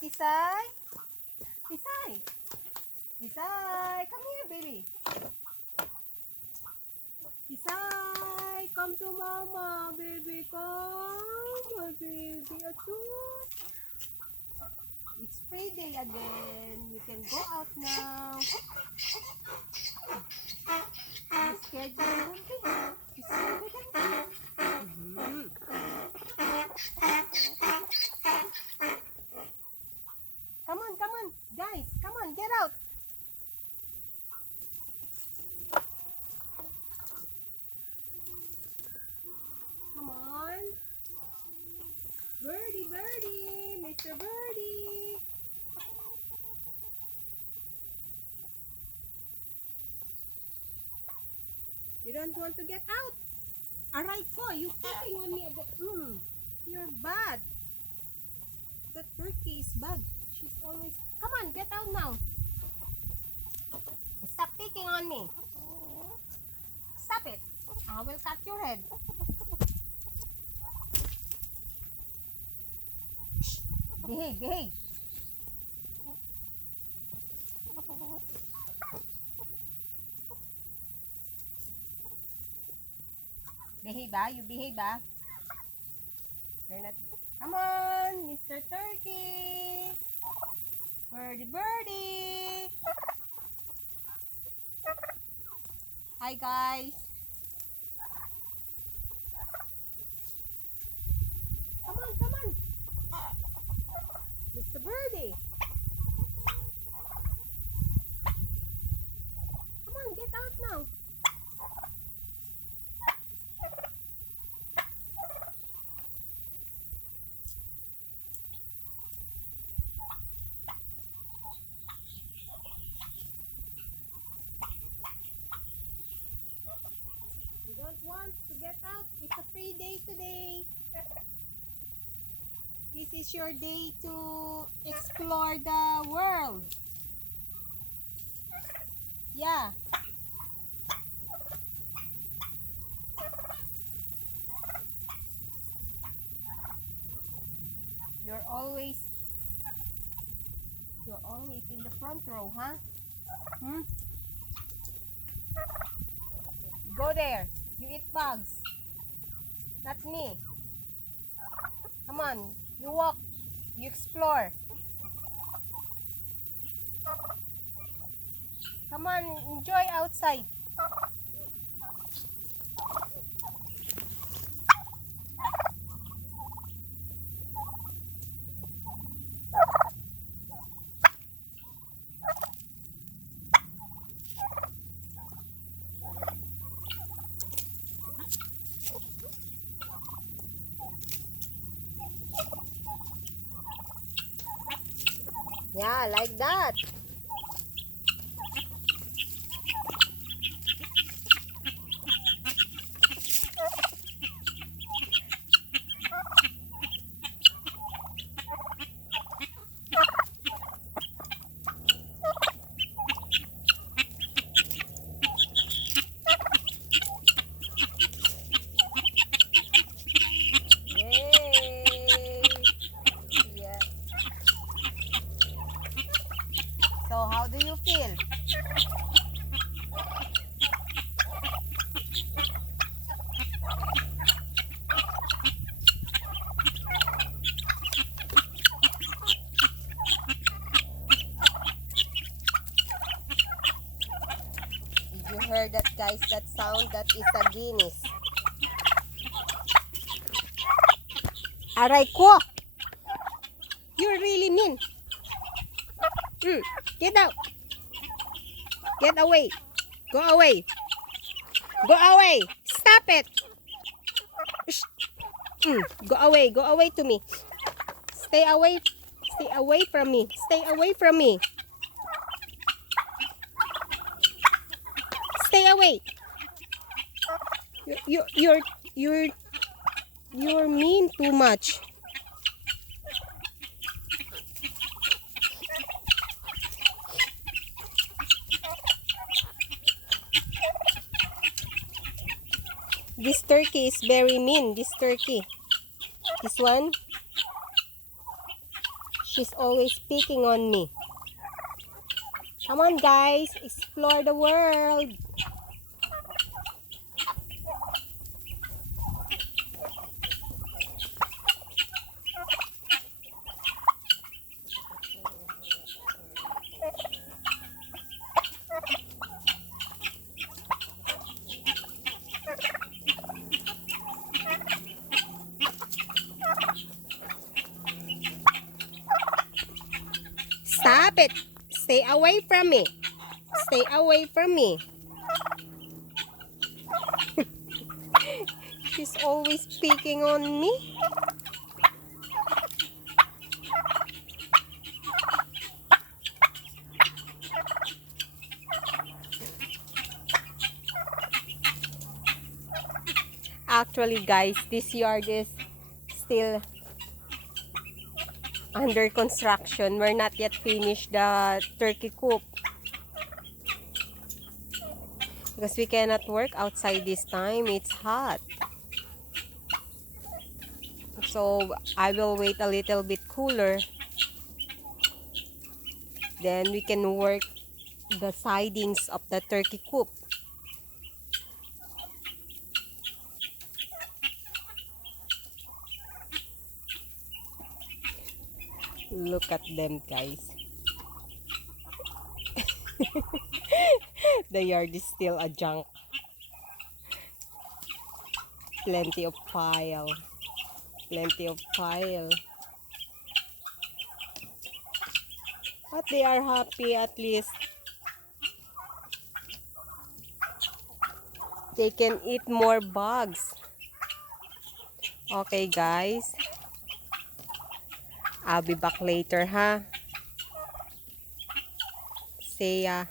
Tisay. Tisay. Tisay. Come here, baby. Tisay. Come to mama, baby. Come, my baby. Achoo. It's free day again. You can go out now. You scared you don't You scared you don't Come on, guys, come on, get out. Come on. Birdie, birdie, Mr. Birdie. You don't want to get out. Aray ko, you kicking on me. You're bad. The turkey is bad. She's always... Come on, get out now. Stop picking on me. Stop it. I will cut your head. Shh. Behave, behave. Behave, you behave, You're not... Come on, Mr. Turkey. Birdie, birdie. Hi, guys. Come on. Mr. Birdie. Come on, get out now. Want to get out. It's a free day today. This is your day to explore the world. Yeah. You're always in the front row, huh? Go there. You eat bugs. Not me. Come on. You walk. You explore. Come on. Enjoy outside. Yeah, like that. So how do you feel? Did you hear that, guys? That sound, that is a Guinness. Aray ko! You're really mean. Get out. Get away. Go away. Go away. Stop it. Go away. Go away to me. Stay away. Stay away from me. Stay away from me. Stay away. You're mean too much. This turkey is very mean. This turkey. This one. She's always picking on me. Come on guys, explore the world. Stop it! Stay away from me. Stay away from me. She's always picking on me. Actually guys, this yard is still under construction. We're not yet finished the turkey coop. Because we cannot work outside this time. It's hot. So I will wait a little bit cooler. Then we can work the sidings of the turkey coop. Look at them guys. The yard is still a junk. Plenty of pile. Plenty of pile. But they are happy at least. They can eat more bugs. Okay guys. I'll be back later, ha? See ya.